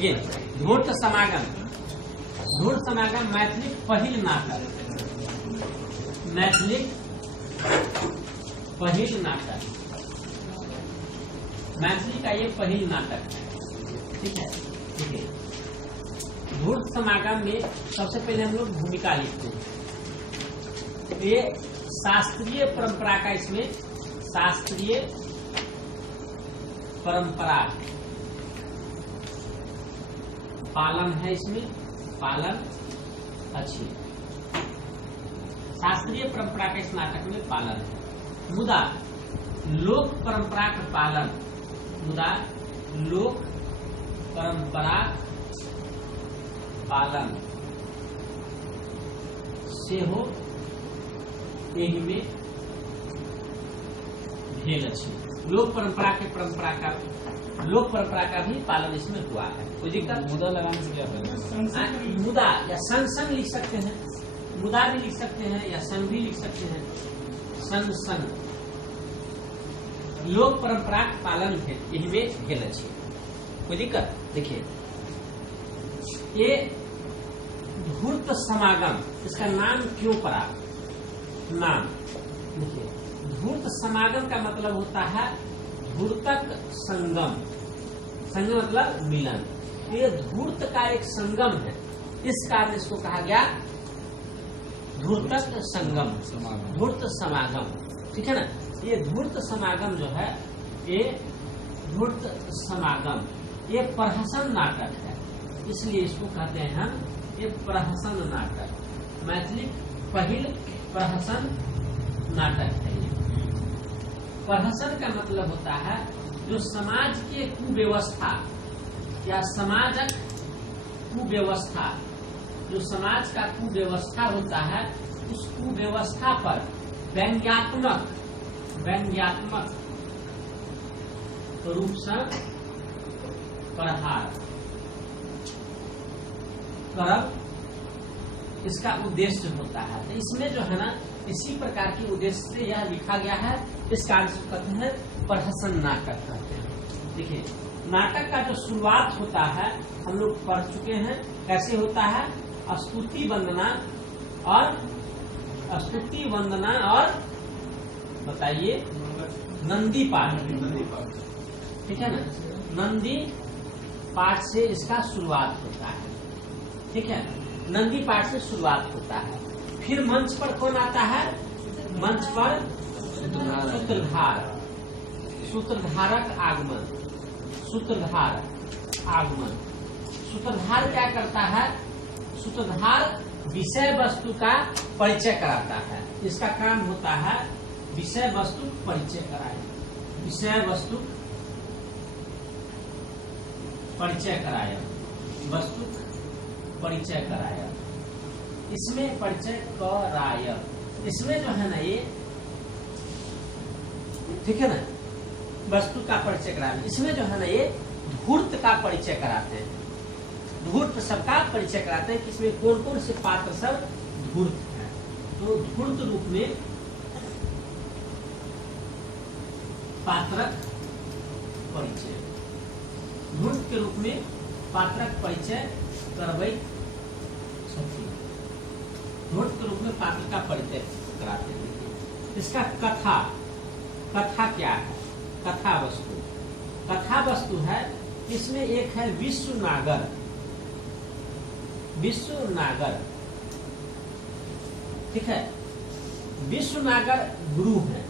देखिए धूर्त समागम, धूर्त समागम मैथिली पहिल नाटक, मैथिली पहिल नाटक, मैथिली का ये पहिल नाटक है। ठीक है, ठीक है। धूर्त समागम में सबसे पहले हम लोग भूमिका लिखते हैं। ये शास्त्रीय परंपरा का, इसमें शास्त्रीय परंपरा पालन है, इसमें पालन अच्छी शास्त्रीय परंपरा का इस नाटक में पालन है। मुदा लोक परंपरा का पालन, मुदा लोक परंपरा पालन से हो एहि में भेल अछि। लोक परंपरा का भी पालन इसमें हुआ है। कोई दिक्कत? मुदा लगाने से क्या फायदा? मुदा या सन लिख सकते हैं, मुदा भी लिख सकते हैं या सन भी लिख सकते हैं। सन लोक परंपरा का पालन यही में भेल अछि। कोई दिक्कत? देखिए ये धूर्त समागम, इसका नाम क्यों पड़ा? नाम देखिए, धूर्त समागम का मतलब होता है धूर्तक संगम। संगम मतलब मिलन। ये धूर्त का एक संगम है, इस कारण इसको कहा गया धूर्तक संगम, धूर्त समागम। ठीक है ना? ये धूर्त समागम जो है, ये धूर्त समागम ये प्रहसन नाटक है, इसलिए इसको कहते हैं हम ये प्रहसन नाटक। मैथिली पहिल प्रहसन नाटक है। ये प्रहसन का मतलब होता है जो समाज के कुव्यवस्था या समाजक कुव्यवस्था, जो समाज का कुव्यवस्था होता है, उस कुव्यवस्था पर व्यंग्यात्मक रूप से प्रहार करब, इसका उद्देश्य होता है। तो इसमें जो है ना, इसी प्रकार के उद्देश्य से यह लिखा गया है। इस कारण से कहते हैं प्रहसन नाटक कहते हैं। देखिए नाटक का जो शुरुआत होता है हम लोग पढ़ चुके हैं, कैसे होता है? स्तुति वंदना और बताइए नंदी पाठ। ठीक है ना? नंदी पाठ से इसका शुरुआत होता है। ठीक है, नंदी पाठ से शुरुआत होता है। फिर मंच पर कौन आता है? मंच पर सूत्रधारक आगमन, सूत्रधार क्या करता है? सूत्रधार विषय वस्तु का परिचय कराता है। इसका काम होता है विषय वस्तु परिचय कराए, विषय वस्तु परिचय कराया, वस्तु परिचय कराया। इसमें परिचय कराया, इसमें जो है ना ये, ठीक है ना, वस्तु का परिचय कराया। इसमें जो है ना ये धूर्त का परिचय कराते हैं, धूर्त सबका परिचय कराते हैं कि इसमें कौन कौन से पात्र सब धूर्त हैं। तो धूर्त रूप में पात्रक परिचय, धूर्त के रूप में पात्रक परिचय करवै छथि, धूर्त के रूप में पात्र का परिचय कराते हैं। इसका कथा क्या है? कथा वस्तु है। इसमें एक है विश्वनागर। ठीक है, विश्वनागर गुरु है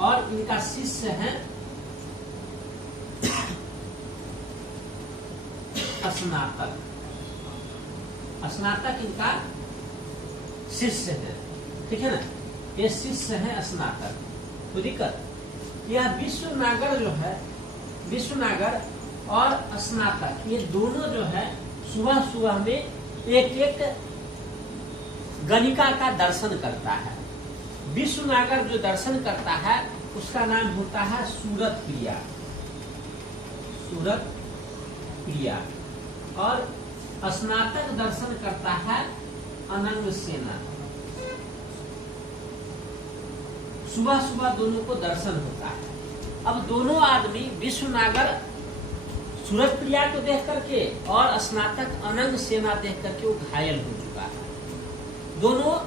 और इनका शिष्य है स्नातक इनका शिष्य है। ठीक है ना? ये शिष्य है स्नातक। तो दिक्कत यह विश्वनागर जो है, विश्वनागर और स्नातक ये दोनों जो है सुबह में एक गणिका का दर्शन करता है। विश्वनागर जो दर्शन करता है उसका नाम होता है सूरत प्रिया और स्नातक दर्शन करता है अनंग सेना। सुबह दोनों को दर्शन होता है। अब दोनों आदमी विश्वनागर सूरज प्रिया को देख करके और स्नातक अनंग सेना देख करके वो घायल हो चुका है। दोनों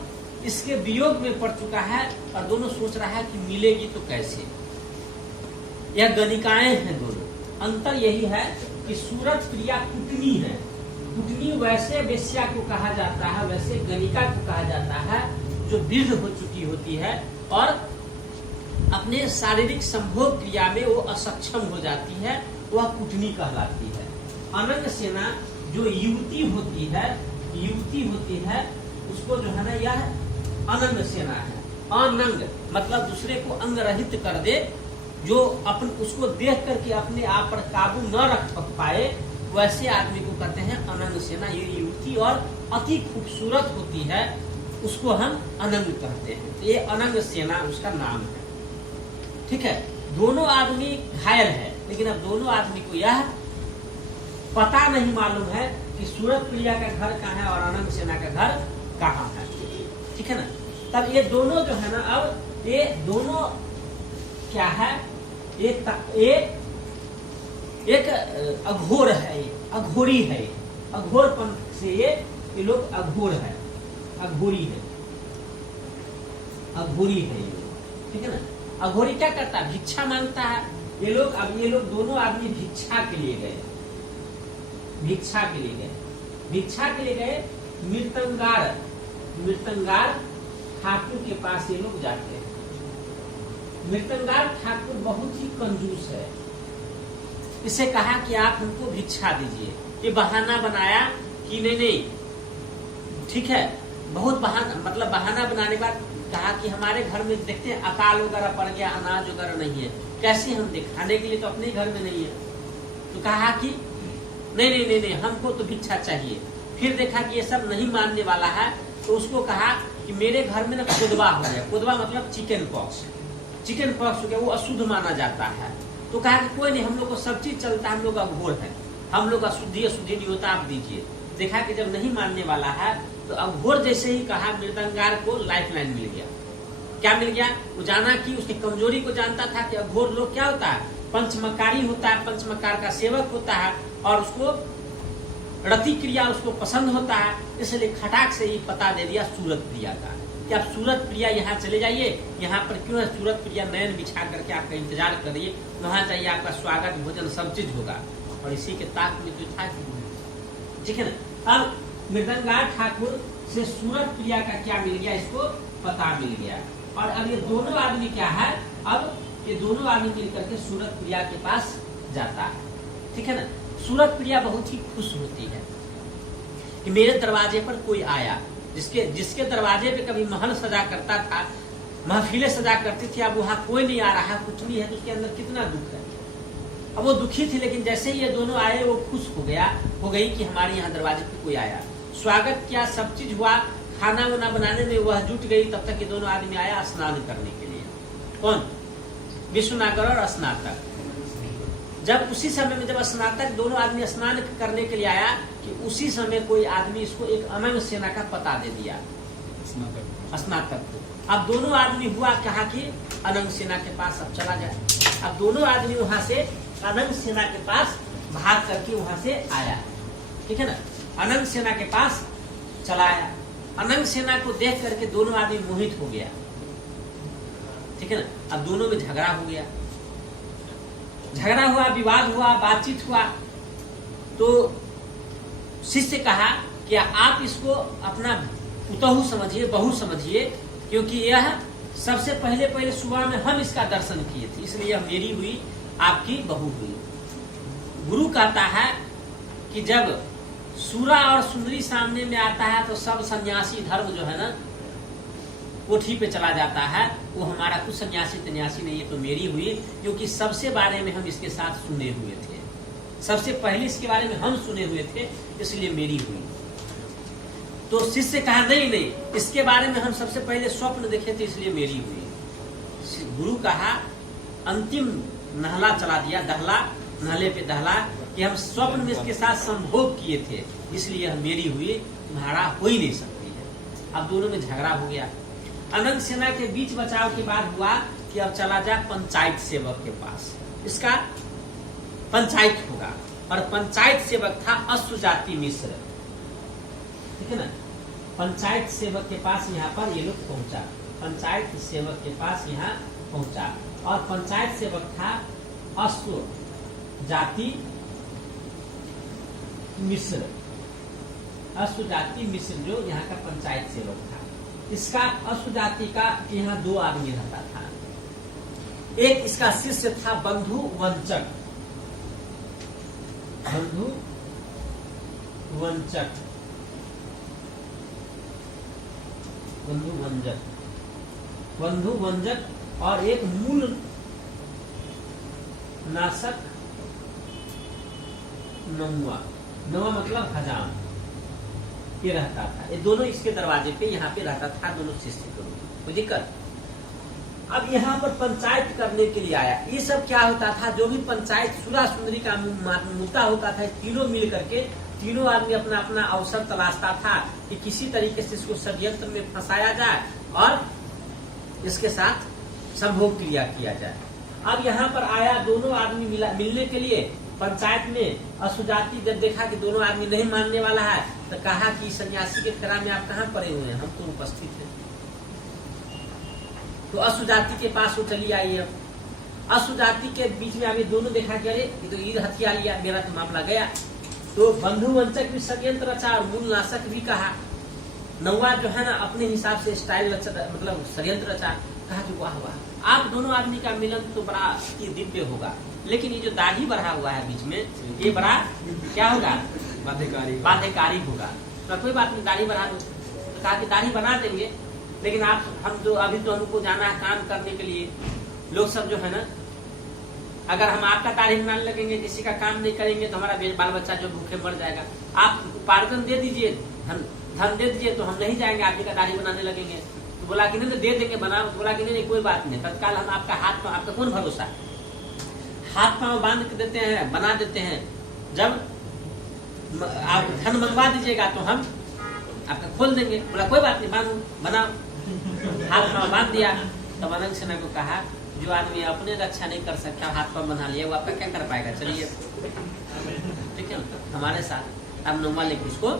इसके वियोग में पड़ चुका है और दोनों सोच रहा है कि मिलेगी तो कैसे। यह गणिकाएं हैं दोनों। अंतर यही है कि सूरज प्रिया कुटनी है। कुटनी वैसे वेश्या को कहा जाता है, वैसे गणिका को कहा जाता है जो वृद्ध हो चुकी होती है और अपने शारीरिक संभोग क्रिया में वो असक्षम हो जाती है, वह कुटनी कहलाती है। अनंग सेना जो युवती होती है उसको जो है ना यह अनंग सेना है। अनंग मतलब दूसरे को अंग रहित कर दे, जो अपन उसको देख करके अपने आप पर काबू न रख पाए, वैसे आदमी को कहते हैं अनंग सेना। ये युवती और अति खूबसूरत होती है, उसको हम अनंग कहते हैं। तो ये अनंग सेना उसका नाम है। ठीक है, दोनों आदमी घायल है, लेकिन अब दोनों आदमी को यह पता नहीं मालूम है कि सूरज प्रिया का घर कहाँ है और अनंग सेना का घर कहाँ है। ठीक है ना। तब ये दोनों जो है ना, अब ये दोनों क्या है, एक अघोर है, अघोरी है। अघोरपन से ये लोग अघोर है, अघोरी है, अघोरी है ये। ठीक है ना। अघोरी क्या करता है, भिक्षा मांगता है। ये लोग दोनों आदमी भिक्षा के लिए गए, भिक्षा के लिए गए। मृतंगार ठाकुर के पास ये लोग जाते हैं। मृतंगार ठाकुर बहुत ही कंजूस है। इसे कहा कि आप हमको भिक्षा दीजिए। ये बहाना बनाया कि नहीं, ठीक है, बहुत बहाना बनाने के बाद कहा कि हमारे घर में देखते हैं अकाल वगैरह पड़ गया, अनाज वगैरह नहीं है, कैसे हम दिखाने के लिए तो अपने घर में नहीं है। तो कहा कि नहीं, हमको तो भिक्षा चाहिए। फिर देखा कि ये सब नहीं मानने वाला है, तो उसको कहा कि मेरे घर में ना कोदवा हो गया। कोदवा मतलब चिकन पॉक्स हो गया, वो अशुद्ध माना जाता है। तो कहा कि कोई नहीं, हम लोग को सब चीज चलता है, हम लोग का घोर है, हम लोग का शुद्धि नहीं होता, आप दीजिए। देखा कि जब नहीं मानने वाला है, तो अघोर जैसे ही कहा, मृदंगार को लाइफ लाइन मिल गया। क्या मिल गया, वो जाना कि उसकी कमजोरी को जानता था कि अघोर लोग क्या होता है, पंचमकारी होता है, पंचमकार का सेवक होता है और उसको रति क्रिया उसको पसंद होता है। इसलिए खटाक से ही पता दे दिया सूरज प्रिया का कि आप सूरज प्रिया यहाँ चले जाइए, यहाँ पर क्यों है सूरज प्रिया नयन बिछा करके आपका इंतजार करिए, वहां जाइए, आपका स्वागत भोजन सब चीज होगा। और इसी के ताक में जो था, ठीक है ना। अब मृदंगार ठाकुर से सूरज प्रिया का क्या मिल गया, इसको पता मिल गया। और अब ये दोनों आदमी क्या है, अब ये दोनों आदमी मिलकर के सूरज प्रिया के पास जाता है। ठीक है ना। सूरज प्रिया बहुत ही खुश होती है कि मेरे दरवाजे पर कोई आया। जिसके दरवाजे पे कभी महल सजा करता था, महफिलें सजा करती थी, अब वहां कोई नहीं आ रहा, कुछ नहीं है, तो उसके अंदर कितना दुख है। अब वो दुखी थी, लेकिन जैसे ही ये दोनों आए, वो खुश हो गई कि हमारे यहाँ दरवाजे पे कोई आया। स्वागत किया, सब चीज हुआ, खाना वाना बनाने में वह जुट गई। तब तक ये दोनों आदमी आया स्नान करने के लिए। कौन, विश्वनागर और स्नातक। जब उसी समय में जब स्नातक दोनों आदमी स्नान करने के लिए आया, कि उसी समय कोई आदमी इसको एक अनंग सेना का पता दे दिया स्नातक को। अब दोनों आदमी हुआ, कहा कि अनंग सेना के पास अब चला जाए। अब दोनों आदमी वहां से अनंग सेना के पास भाग करके वहां से आया। ठीक है ना। अनंग सेना के पास चला आया। अनंग सेना को देख करके दोनों आदमी मोहित हो गया। ठीक है ना। अब दोनों में झगड़ा हो गया, विवाद हुआ, बातचीत हुआ। तो शिष्य कहा कि आप इसको अपना पुतहु समझिए, बहू समझिए, क्योंकि यह सबसे पहले सुबह में हम इसका दर्शन किए थे, इसलिए यह मेरी हुई, आपकी बहू हुई। गुरु कहता है कि जब सूरा और सुंदरी सामने में आता है, तो सब सन्यासी धर्म जो है ना, कोठी पे चला जाता है। वो हमारा कुछ सन्यासी नहीं, ये तो मेरी हुई, क्योंकि सबसे बारे में हम इसके साथ सुने हुए थे, सबसे पहले इसके बारे में हम सुने हुए थे, इसलिए मेरी हुई। तो शिष्य कहा नहीं, इसके बारे में हम सबसे पहले स्वप्न देखे थे, इसलिए मेरी हुई। गुरु कहा, अंतिम नहला चला दिया, नहले पे दहला, कि हम स्वप्न में इसके साथ संभोग किए थे, इसलिए यह मेरी हुई, तुम्हारा हो ही नहीं सकती है। अब दोनों में झगड़ा हो गया। अनंग सेना के बीच बचाव के बाद हुआ कि अब चला जा पंचायत सेवक के पास, इसका पंचायत होगा। और पंचायत सेवक था अश्व जाति मिश्र। ठीक है ना, पंचायत सेवक के पास यहाँ पर ये लोग पहुंचा, पंचायत सेवक के पास यहाँ पहुंचा और पंचायत सेवक था अश्व जाति मिश्र, अश्व जाति मिश्र जो यहाँ का पंचायत सेवक था। इसका अश्व जाति का यहाँ 2 आदमी रहता था। एक इसका शिष्य था बंधु वंचक, बंधु वंचक, बंधु वंजक, बंधु वंजक और एक मूल नाशक नौवा, नौवा मतलब हजाम, ये रहता था। ये दोनों इसके दरवाजे पे यहाँ पे रहता था, दोनों शिष्य को। कोई दिक्कत? अब यहाँ पर पंचायत करने के लिए आया। ये सब क्या होता था, जो भी पंचायत सुरा सुंदरी का मुद्दा होता था, तीनों मिल करके तीनों आदमी अपना अपना अवसर तलाशता था कि किसी तरीके से इसको षड्यंत्र में फंसाया जाए और इसके साथ संभोग क्रिया किया जाए। अब यहाँ पर आया दोनों आदमी मिलने के लिए पंचायत में। अश्वजाति जब देखा कि दोनों आदमी नहीं मानने वाला है तो कहा कि सन्यासी के फेरा में आप कहाँ पड़े हुए हैं, हम तो उपस्थित हैं। तो अश्वजाति के पास वो चली आई। अब अश्वजाति के बीच में अभी दोनों देखा कि अरे ये तो ईद हथिया लिया, मेरा तो मामला गया। तो बंधु वंचक भी षड्यंत्र रचा और मूल नाशक भी कहा। नौवा जो है ना अपने हिसाब से स्टाइल मतलब षड्यंत्र रचा। कहा कि वाह वाह, आप दोनों आदमी का मिलन तो बड़ा दिव्य होगा, लेकिन ये जो दाढ़ी बढ़ा हुआ है बीच में, ये बड़ा क्या होगा, बाध्यकारी होगा। तो कोई बात नहीं, दाढ़ी बढ़ा दो। तो कहा कि दाढ़ी बना देंगे, लेकिन आप हम जो अभी तो हमको जाना है काम करने के लिए, लोग सब जो है ना, अगर हम आपका दाढ़ी बनाने लगेंगे, किसी का काम नहीं करेंगे तो हमारा बाल बच्चा जो भूखे मर जाएगा। आप उपार्जन दे दीजिए, धन दे दीजिए, तो हम नहीं जाएंगे, आप ही का दाढ़ी बनाने लगेंगे। तो बोला कि नहीं, तो दे देंगे बना। बोला कि नहीं कोई बात नहीं, तत्काल हम आपका हाथ पांव, आपका कौन भरोसा है, हाथ पांव बांध के देते हैं, बना देते हैं। जब आप धन मंगवा दीजिएगा तो हम आपका खोल देंगे। बोला कोई बात नहीं, बांधो बनाओ। हाथ पांव बांध दिया। तब अनंग सेना को कहा, जो आदमी अपने रक्षा नहीं कर सकता, हाथ पांव बना लिया, वो आपका क्या कर पाएगा, चलिए ठीक है हमारे साथ। अब नौमा लेके उसको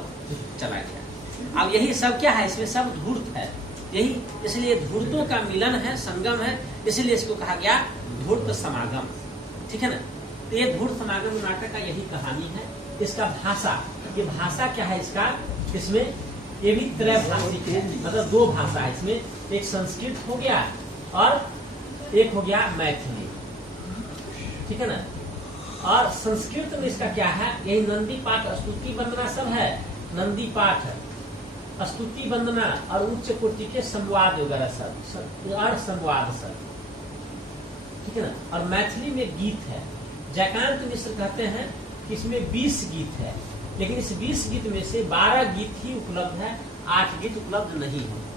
चला गया। अब यही सब क्या है, इसमें सब धूर्त है, यही इसलिए धूर्तों का मिलन है, संगम है, इसलिए इसको कहा गया धूर्त समागम। ठीक है ना। तो ये धूर्त समागम नाटक का यही कहानी है। इसका भाषा, ये भाषा क्या है इसका, इसमें ये भी त्रैभाषिक है, मतलब 2 भाषा है इसमें। एक संस्कृत हो गया और एक हो गया मैथिली। ठीक है ना। और संस्कृत में इसका क्या है, यही नंदी पाठ, स्तुति वंदना सब है। नंदी पाठ, स्तुति वंदना और उच्च कोटि के संवाद वगैरह सब और संवाद सब। ठीक है ना। और मैथिली में गीत है। जयकांत मिश्र कहते हैं कि इसमें 20 गीत है, लेकिन इस 20 गीत में से 12 गीत ही उपलब्ध है, 8 गीत उपलब्ध नहीं है।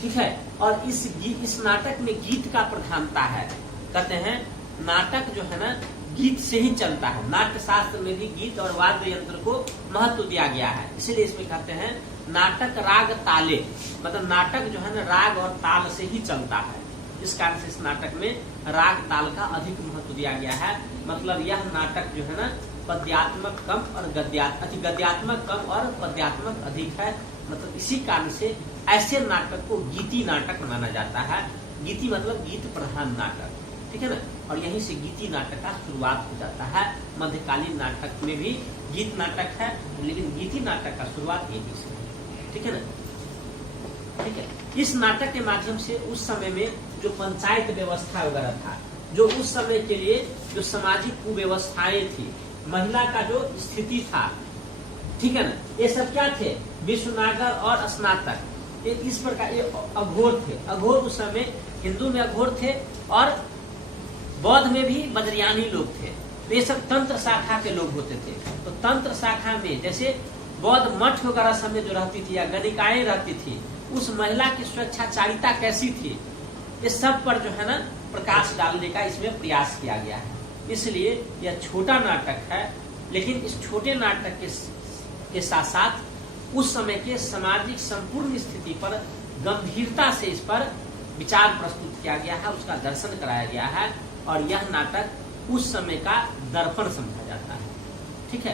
ठीक है। और इस नाटक में गीत का प्रधानता है। कहते हैं नाटक जो है ना गीत से ही चलता है। नाट्य शास्त्र में भी गीत और वाद्य यंत्र को महत्व दिया गया है, इसलिए इसमें कहते हैं नाटक राग ताले, मतलब नाटक जो है ना राग और ताल से ही चलता है। इस कारण से इस नाटक में राग ताल का अधिक महत्व दिया गया है। मतलब यह नाटक जो है ना पद्यात्मक कम और गद्यात्मक कम और पद्यात्मक अधिक है। मतलब इसी कारण से ऐसे नाटक को गीति नाटक माना जाता है। गीति मतलब गीत प्रधान नाटक। ठीक है ना। और यहीं से गीति नाटक का शुरुआत हो जाता है। मध्यकालीन नाटक में भी गीत नाटक है, लेकिन गीति नाटक का शुरुआत यहीं से है। ठीक है ना। ठीक है। इस नाटक के माध्यम से उस समय में जो पंचायत व्यवस्था वगैरह था, जो उस समय के लिए जो सामाजिक कुव्यवस्थाएं थी, महिला का जो स्थिति था, ठीक है ना, ये सब क्या थे, विश्वनागर और स्नातक, ये इस प्रकार ये अघोर थे। अघोर उस समय हिंदू में अघोर थे और बौद्ध में भी बद्रियानी लोग थे। तो ये सब तंत्र शाखा के लोग होते थे। तो तंत्र शाखा में जैसे बौद्ध मठ वगैरह समय जो रहती थी या गणिकाएं रहती थी, उस महिला की स्वेच्छाचारिता कैसी थी, ये सब पर जो है ना प्रकाश डालने का इसमें प्रयास किया गया है। इसलिए यह छोटा नाटक है, लेकिन इस छोटे नाटक के साथ साथ उस समय के सामाजिक संपूर्ण स्थिति पर गंभीरता से इस पर विचार प्रस्तुत किया गया है, उसका दर्शन कराया गया है। और यह नाटक उस समय का दर्पण समझा जाता है। ठीक है,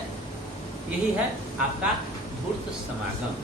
यही है आपका धूर्त समागम।